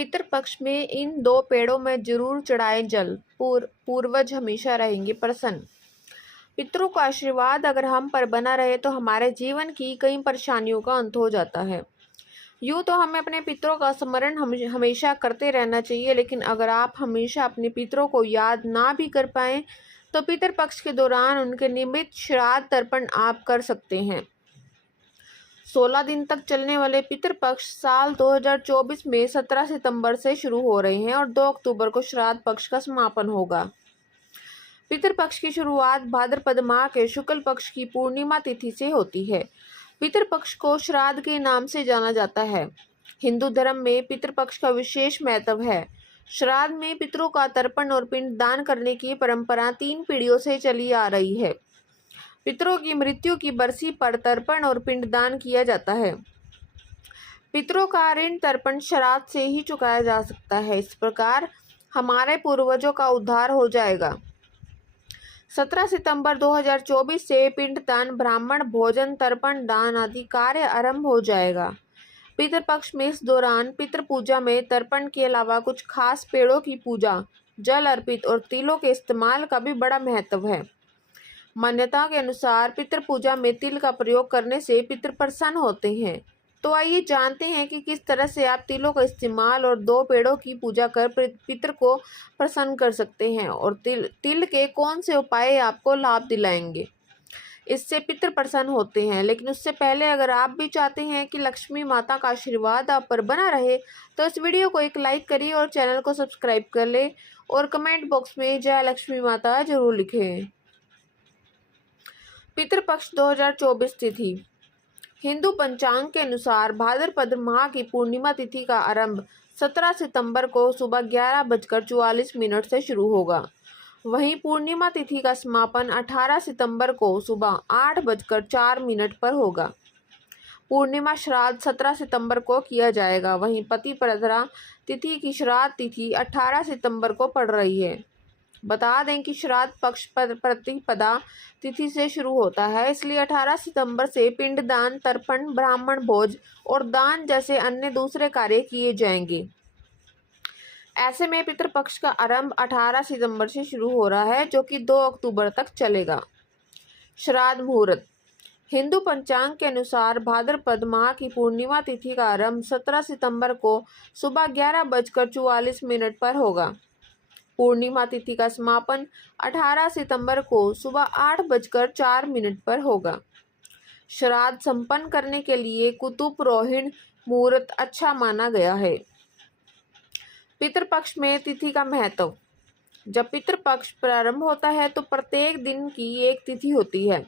पितृपक्ष में इन 2 पेड़ों में जरूर चढ़ाएं जल, पूर्वज हमेशा रहेंगे प्रसन्न। पितरों का आशीर्वाद अगर हम पर बना रहे तो हमारे जीवन की कई परेशानियों का अंत हो जाता है। यूँ तो हमें अपने पितरों का स्मरण हमेशा करते रहना चाहिए, लेकिन अगर आप हमेशा अपने पितरों को याद ना भी कर पाएं तो पितृपक्ष के दौरान उनके निमित्त श्राद्ध तर्पण आप कर सकते हैं। 16 दिन तक चलने वाले पितृपक्ष साल 2024 में 17 सितंबर से शुरू हो रहे हैं और 2 अक्टूबर को श्राद्ध पक्ष का समापन होगा। पितृपक्ष की शुरुआत भाद्रपद माह के शुक्ल पक्ष की पूर्णिमा तिथि से होती है। पितृपक्ष को श्राद्ध के नाम से जाना जाता है। हिंदू धर्म में पितृपक्ष का विशेष महत्व है। श्राद्ध में पितरों का तर्पण और पिंड दान करने की परंपरा 3 पीढ़ियों से चली आ रही है। पितरों की मृत्यु की बरसी पर तर्पण और पिंडदान किया जाता है। पितरों का ऋण तर्पण श्राद्ध से ही चुकाया जा सकता है। इस प्रकार हमारे पूर्वजों का उद्धार हो जाएगा। 17 सितंबर 2024 से पिंडदान, ब्राह्मण भोजन, तर्पण दान आदि कार्य आरंभ हो जाएगा। पितृपक्ष में इस दौरान पितृ पूजा में तर्पण के अलावा कुछ खास पेड़ों की पूजा, जल अर्पित और तिलों के इस्तेमाल का भी बड़ा महत्व है। मान्यता के अनुसार पितृ पूजा में तिल का प्रयोग करने से पितृ प्रसन्न होते हैं। तो आइए जानते हैं कि किस तरह से आप तिलों का इस्तेमाल और 2 पेड़ों की पूजा कर पितृ को प्रसन्न कर सकते हैं और तिल के कौन से उपाय आपको लाभ दिलाएंगे, इससे पितृ प्रसन्न होते हैं। लेकिन उससे पहले अगर आप भी चाहते हैं कि लक्ष्मी माता का आशीर्वाद आप पर बना रहे तो इस वीडियो को एक लाइक करिए और चैनल को सब्सक्राइब कर ले और कमेंट बॉक्स में जय लक्ष्मी माता जरूर लिखें। पितृपक्ष 2024 तिथि। हिंदू पंचांग के अनुसार भाद्रपद माह की पूर्णिमा तिथि का आरंभ 17 सितंबर को सुबह 11:44 से शुरू होगा। वहीं पूर्णिमा तिथि का समापन 18 सितंबर को सुबह 8:04 पर होगा। पूर्णिमा श्राद्ध 17 सितंबर को किया जाएगा। वहीं पतिप्रदा तिथि की श्राद्ध तिथि 18 सितंबर को पड़ रही है। बता दें कि श्राद्ध पक्ष प्रतिपदा तिथि से शुरू होता है, इसलिए 18 सितंबर से पिंडदान, तर्पण, ब्राह्मण भोज और दान जैसे अन्य दूसरे कार्य किए जाएंगे। ऐसे में पितृपक्ष का आरंभ 18 सितंबर से शुरू हो रहा है, जो कि 2 अक्टूबर तक चलेगा। श्राद्ध मुहूर्त। हिंदू पंचांग के अनुसार भाद्रपद माह की पूर्णिमा तिथि का आरंभ 17 सितंबर को सुबह 11:44 पर होगा। पूर्णिमा तिथि का समापन 18 सितंबर को सुबह 8:04 पर होगा। श्राद्ध संपन्न करने के लिए कुतुपुरोहिणी मुहूर्त अच्छा माना गया है। पितृपक्ष में तिथि का महत्व। जब पितृपक्ष प्रारंभ होता है तो प्रत्येक दिन की एक तिथि होती है।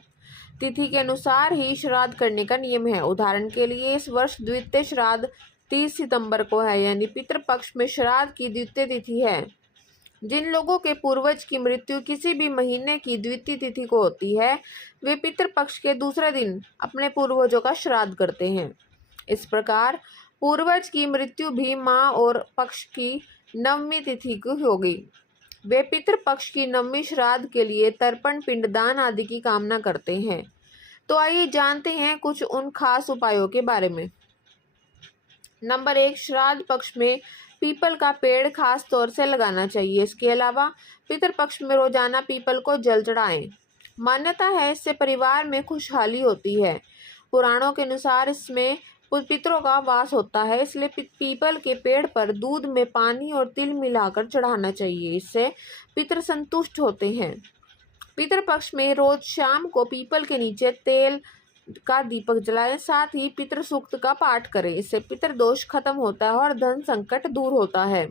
तिथि के अनुसार ही श्राद्ध करने का नियम है। उदाहरण के लिए इस वर्ष द्वितीय श्राद्ध 30 सितंबर को है, यानी पितृपक्ष में श्राद्ध की द्वितीय तिथि है। जिन लोगों के पूर्वज की मृत्यु किसी भी महीने की द्वितीय तिथि को होती है, वे पितृपक्ष के दूसरे दिन अपने पूर्वजों का श्राद्ध करते हैं। इस प्रकार पूर्वज की मृत्यु भी माह और पक्ष की 9वीं तिथि की होगी। वे पितृपक्ष की 9वीं श्राद्ध के लिए तर्पण, पिंडदान आदि की कामना करते हैं। तो आइए जानते हैं कुछ उन खास उपायों के बारे में। नंबर 1, श्राद्ध पक्ष में पीपल का पेड़ खास तौर से लगाना चाहिए। इसके अलावा पितृपक्ष में रोजाना पीपल को जल चढ़ाएं। मान्यता है इससे परिवार में खुशहाली होती है। पुराणों के अनुसार इसमें पितरों का वास होता है, इसलिए पीपल के पेड़ पर दूध में पानी और तिल मिलाकर चढ़ाना चाहिए। इससे पितर संतुष्ट होते हैं। पितृपक्ष में रोज शाम को पीपल के नीचे तेल का दीपक जलाएं, साथ ही पितृ सूक्त का पाठ करें। इससे पितृदोष खत्म होता है और धन संकट दूर होता है।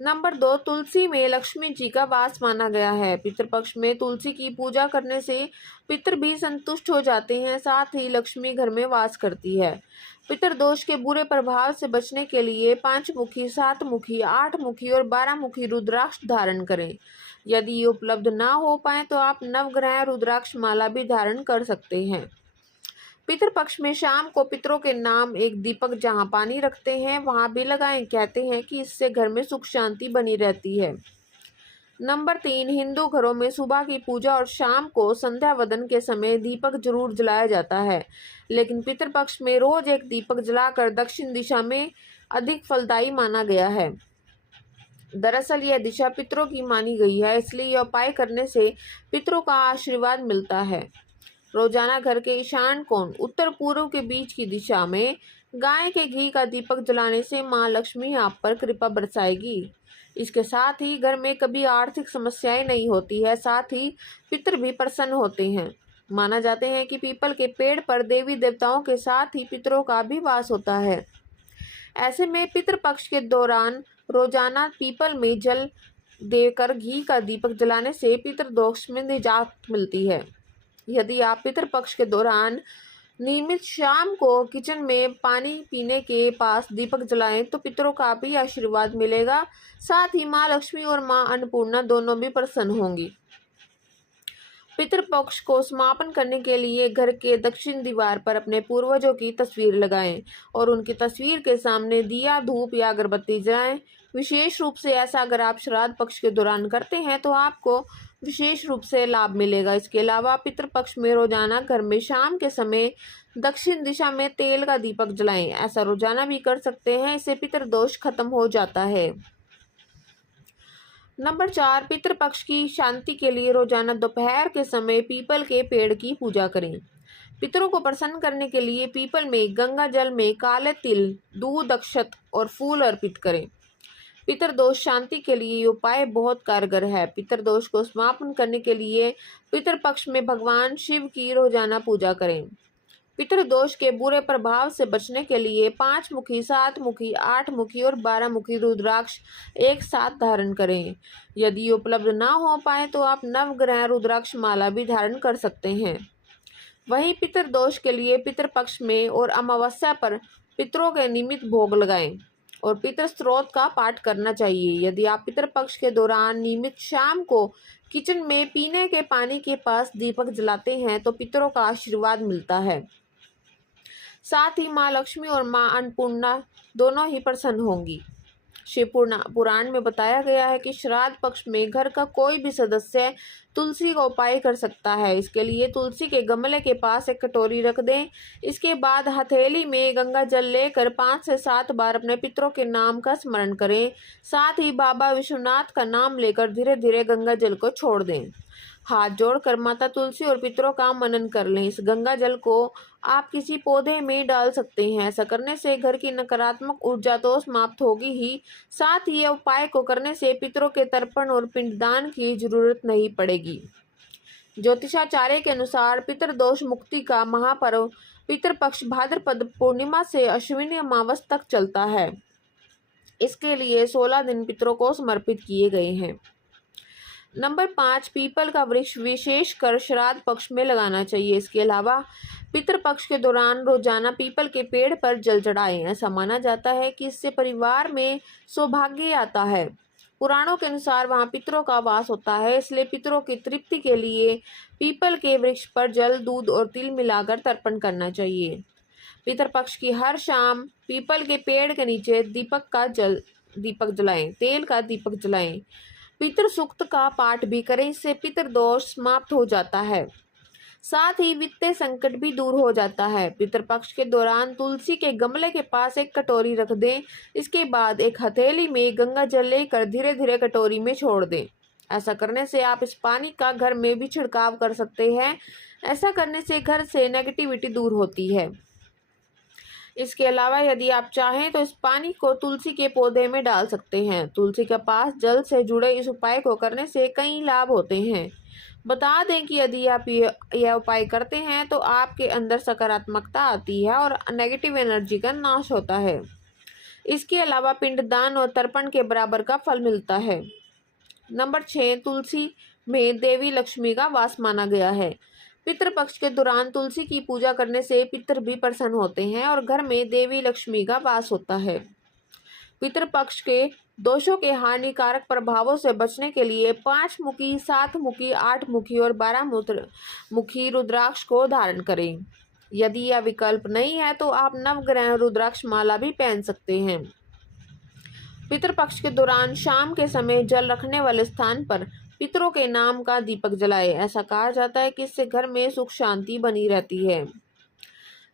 नंबर 2, तुलसी में लक्ष्मी जी का वास माना गया है। पितृपक्ष में तुलसी की पूजा करने से पितृ भी संतुष्ट हो जाते हैं, साथ ही लक्ष्मी घर में वास करती है। पितृदोष के बुरे प्रभाव से बचने के लिए 5 मुखी, 7 मुखी, 8 मुखी और 12 मुखी रुद्राक्ष धारण करें। यदि ये उपलब्ध ना हो पाए तो आप नवग्रह रुद्राक्ष माला भी धारण कर सकते हैं। पितृपक्ष में शाम को पितरों के नाम एक दीपक जहां पानी रखते हैं वहां भी लगाएं। कहते हैं कि इससे घर में सुख शांति बनी रहती है। नंबर 3, हिंदू घरों में सुबह की पूजा और शाम को संध्या वदन के समय दीपक जरूर जलाया जाता है, लेकिन पितृपक्ष में रोज एक दीपक जलाकर दक्षिण दिशा में अधिक फलदायी माना गया है। दरअसल यह दिशा पितरों की मानी गई है, इसलिए यह उपाय करने से पितरों का आशीर्वाद मिलता है। रोजाना घर के ईशान कोण उत्तर पूर्व के बीच की दिशा में गाय के घी का दीपक जलाने से मां लक्ष्मी आप पर कृपा बरसाएगी। इसके साथ ही घर में कभी आर्थिक समस्याएं नहीं होती है, साथ ही पितर भी प्रसन्न होते हैं। माना जाते हैं कि पीपल के पेड़ पर देवी देवताओं के साथ ही पितरों का भी वास होता है। ऐसे में पितृपक्ष के दौरान रोजाना पीपल में जल देकर घी का दीपक जलाने से पितृदोष में निजात मिलती है। यदि आप पितृपक्ष के दौरान नियमित शाम को किचन में पानी पीने के पास दीपक जलाएं तो पितरों का भी आशीर्वाद मिलेगा, साथ ही माँ लक्ष्मी और माँ अन्नपूर्णा दोनों भी प्रसन्न होंगी। पितृपक्ष को समापन करने के लिए घर के दक्षिण दीवार पर अपने पूर्वजों की तस्वीर लगाएं और उनकी तस्वीर के सामने दिया, धूप या अगरबत्ती जलाएं। विशेष रूप से ऐसा अगर आप श्राद्ध पक्ष के दौरान करते हैं तो आपको विशेष रूप से लाभ मिलेगा। इसके अलावा पितृपक्ष में रोजाना घर में शाम के समय दक्षिण दिशा में तेल का दीपक जलाएं। ऐसा रोजाना भी कर सकते हैं, इससे पितृदोष खत्म हो जाता है। नंबर 4, पितृपक्ष की शांति के लिए रोजाना दोपहर के समय पीपल के पेड़ की पूजा करें। पितरों को प्रसन्न करने के लिए पीपल में गंगा जल में काले तिल, दूध, अक्षत और फूल अर्पित करें। पितरदोष शांति के लिए ये उपाय बहुत कारगर है। पितरदोष को समापन करने के लिए पितरपक्ष में भगवान शिव की रोजाना पूजा करें। पितृदोष के बुरे प्रभाव से बचने के लिए 5 मुखी, 7 मुखी, 8 मुखी और 12 मुखी रुद्राक्ष एक साथ धारण करें। यदि उपलब्ध ना हो पाए तो आप नवग्रह रुद्राक्ष माला भी धारण कर सकते हैं। वहीं पितृदोष के लिए पितृपक्ष में और अमावस्या पर पितरों के निमित्त भोग लगाएं और पितृ स्त्रोत का पाठ करना चाहिए। यदि आप पितृपक्ष के दौरान नियमित शाम को किचन में पीने के पानी के पास दीपक जलाते हैं तो पितरों का आशीर्वाद मिलता है। साथ ही माँ लक्ष्मी और माँ अन्नपूर्णा दोनों ही प्रसन्न होंगी। शिव पुराण में बताया गया है कि श्राद्ध पक्ष में घर का कोई भी सदस्य तुलसी का उपाय कर सकता है। इसके लिए तुलसी के गमले के पास एक कटोरी रख दें। इसके बाद हथेली में गंगा जल लेकर 5 से 7 बार अपने पितरों के नाम का स्मरण करें। साथ ही बाबा विश्वनाथ का नाम लेकर धीरे धीरे गंगा जल को छोड़ दें। हाथ जोड़कर माता तुलसी और पितरों का मनन कर लें। इस गंगा जल को आप किसी पौधे में डाल सकते हैं। ऐसा करने से घर की नकारात्मक ऊर्जा तो समाप्त होगी ही, साथ ही उपाय को करने से पितरों के तर्पण और पिंडदान की जरूरत नहीं पड़ेगी। ज्योतिषाचार्य के अनुसार पितृदोष मुक्ति का महापर्व पितृपक्ष भाद्रपद पूर्णिमा से अश्विनी अमावस तक चलता है। इसके लिए 16 दिन पितरों को समर्पित किए गए हैं। नंबर 5, पीपल का वृक्ष विशेषकर श्राद्ध पक्ष में लगाना चाहिए। इसके अलावा पितृपक्ष के दौरान रोजाना पीपल के पेड़ पर जल चढ़ाएं। ऐसा माना जाता है कि इससे परिवार में सौभाग्य आता है। पुराणों के अनुसार वहां पितरों का वास होता है, इसलिए पितरों की तृप्ति के लिए पीपल के वृक्ष पर जल, दूध और तिल मिलाकर तर्पण करना चाहिए। पितृपक्ष की हर शाम पीपल के पेड़ के नीचे दीपक जलाएं, तेल का दीपक जलाएं। पितृ सूक्त का पाठ भी करें, इससे पितृदोष समाप्त हो जाता है। साथ ही वित्तीय संकट भी दूर हो जाता है। पितृपक्ष के दौरान तुलसी के गमले के पास एक कटोरी रख दें। इसके बाद एक हथेली में गंगा जल लेकर धीरे धीरे कटोरी में छोड़ दें। ऐसा करने से आप इस पानी का घर में भी छिड़काव कर सकते हैं। ऐसा करने से घर से नेगेटिविटी दूर होती है। इसके अलावा यदि आप चाहें तो इस पानी को तुलसी के पौधे में डाल सकते हैं। तुलसी के पास जल से जुड़े इस उपाय को करने से कई लाभ होते हैं। बता दें कि यदि आप यह उपाय करते हैं तो आपके अंदर सकारात्मकता आती है और नेगेटिव एनर्जी का नाश होता है। इसके अलावा पिंडदान और तर्पण के बराबर का फल मिलता है। नंबर 6, तुलसी में देवी लक्ष्मी का वास माना गया है। पितृपक्ष के दौरान तुलसी की पूजा करने से पितर भी प्रसन्न होते हैं और घर में देवी लक्ष्मी का वास होता है। पितृपक्ष के दोषों के हानिकारक प्रभावों से बचने के लिए 5 मुखी, 7 मुखी, 8 मुखी और 12 मुखी रुद्राक्ष को धारण करें। यदि यह विकल्प नहीं है तो आप नवग्रह रुद्राक्ष माला भी पहन सकते हैं। पितृपक्ष के दौरान शाम के समय जल रखने वाले स्थान पर पितरों के नाम का दीपक जलाए। ऐसा कहा जाता है कि इससे घर में सुख शांति बनी रहती है।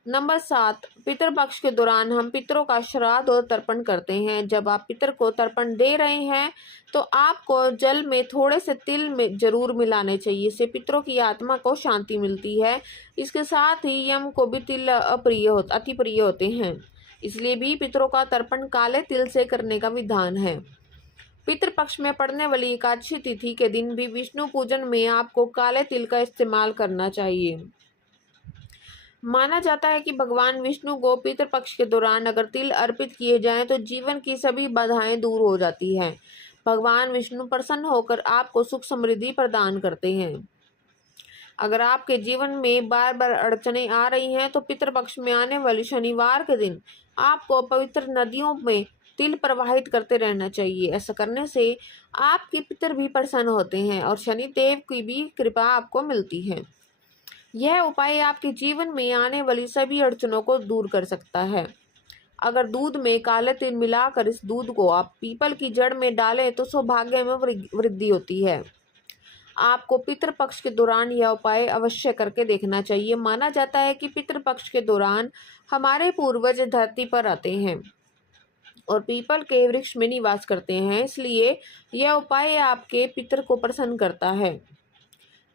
नंबर 7, पितृपक्ष के दौरान हम पितरों का श्राद्ध और तर्पण करते हैं। जब आप पितर को तर्पण दे रहे हैं तो आपको जल में थोड़े से तिल में जरूर मिलाने चाहिए। इससे पितरों की आत्मा को शांति मिलती है। इसके साथ ही यम को भी तिल अति प्रिय होते हैं, इसलिए भी पितरों का तर्पण काले तिल से करने का विधान है। पितृपक्ष में पड़ने वाली एकादशी तिथि के दिन भी विष्णु पूजन में आपको काले तिल का इस्तेमाल करना चाहिए। माना जाता है कि भगवान विष्णु को पितृपक्ष के दौरान अगर तिल अर्पित किए जाएं तो जीवन की सभी बाधाएं दूर हो जाती हैं। भगवान विष्णु प्रसन्न होकर आपको सुख समृद्धि प्रदान करते हैं। अगर आपके जीवन में बार बार अड़चने आ रही हैं तो पितृपक्ष में आने वाले शनिवार के दिन आपको पवित्र नदियों में तिल प्रवाहित करते रहना चाहिए। ऐसा करने से आपके पितर भी प्रसन्न होते हैं और शनि देव की भी कृपा आपको मिलती है। यह उपाय आपके जीवन में आने वाली सभी अड़चनों को दूर कर सकता है। अगर दूध में काले तिल मिलाकर इस दूध को आप पीपल की जड़ में डालें तो सौभाग्य में वृद्धि होती है। आपको पितृपक्ष के दौरान यह उपाय अवश्य करके देखना चाहिए। माना जाता है कि पितृपक्ष के दौरान हमारे पूर्वज धरती पर आते हैं और पीपल के वृक्ष में निवास करते हैं, इसलिए यह उपाय आपके पितर को प्रसन्न करता है।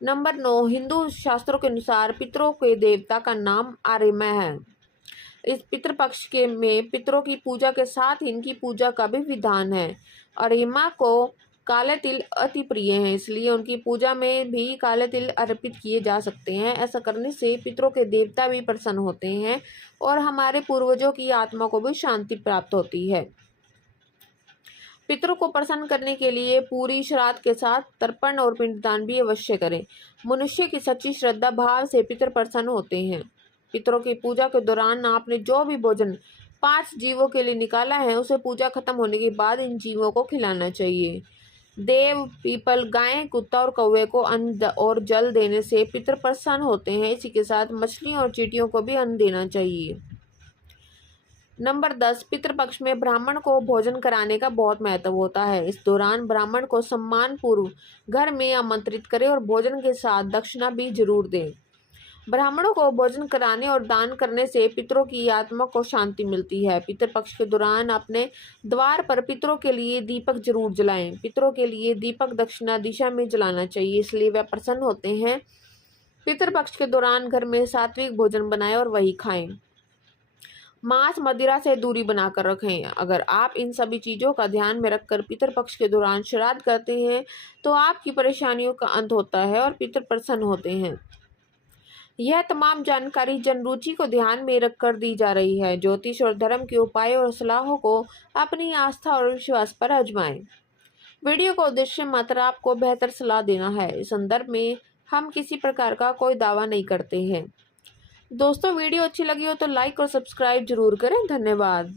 नंबर 9, हिंदू शास्त्रों के अनुसार पितरों के देवता का नाम आर्यमा है। इस पितृपक्ष के में पितरों की पूजा के साथ इनकी पूजा का भी विधान है। आर्यमा को काले तिल अति प्रिय हैं, इसलिए उनकी पूजा में भी काले तिल अर्पित किए जा सकते हैं। ऐसा करने से पितरों के देवता भी प्रसन्न होते हैं और हमारे पूर्वजों की आत्मा को भी शांति प्राप्त होती है। पितरों को प्रसन्न करने के लिए पूरी श्राद्ध के साथ तर्पण और पिंडदान भी अवश्य करें। मनुष्य की सच्ची श्रद्धा भाव से पितर प्रसन्न होते हैं। पितरों की पूजा के दौरान आपने जो भी भोजन 5 जीवों के लिए निकाला है उसे पूजा खत्म होने के बाद इन जीवों को खिलाना चाहिए। देव, पीपल, गाय, कुत्ता और कौवे को अन्न और जल देने से पितर प्रसन्न होते हैं। इसी के साथ मछलियों और चींटियों को भी अन्न देना चाहिए। नंबर 10, पितृपक्ष में ब्राह्मण को भोजन कराने का बहुत महत्व होता है। इस दौरान ब्राह्मण को सम्मान पूर्व घर में आमंत्रित करें और भोजन के साथ दक्षिणा भी जरूर दें। ब्राह्मणों को भोजन कराने और दान करने से पितरों की आत्मा को शांति मिलती है। पितृपक्ष के दौरान अपने द्वार पर पितरों के लिए दीपक जरूर जलाएं। पितरों के लिए दीपक दक्षिणा दिशा में जलाना चाहिए, इसलिए वे प्रसन्न होते हैं। पितृपक्ष के दौरान घर में सात्विक भोजन बनाएं और वही खाएं। मांस मदिरा से दूरी बनाकर रखें। अगर आप इन सभी चीज़ों का ध्यान में रखकर पितृपक्ष के दौरान श्राद्ध करते हैं तो आपकी परेशानियों का अंत होता है और पितर प्रसन्न होते हैं। यह तमाम जानकारी जनरुचि को ध्यान में रखकर दी जा रही है। ज्योतिष और धर्म के उपायों और सलाहों को अपनी आस्था और विश्वास पर आजमाएं। वीडियो का उद्देश्य मात्र आपको बेहतर सलाह देना है। इस संदर्भ में हम किसी प्रकार का कोई दावा नहीं करते हैं। दोस्तों, वीडियो अच्छी लगी हो तो लाइक और सब्सक्राइब जरूर करें। धन्यवाद।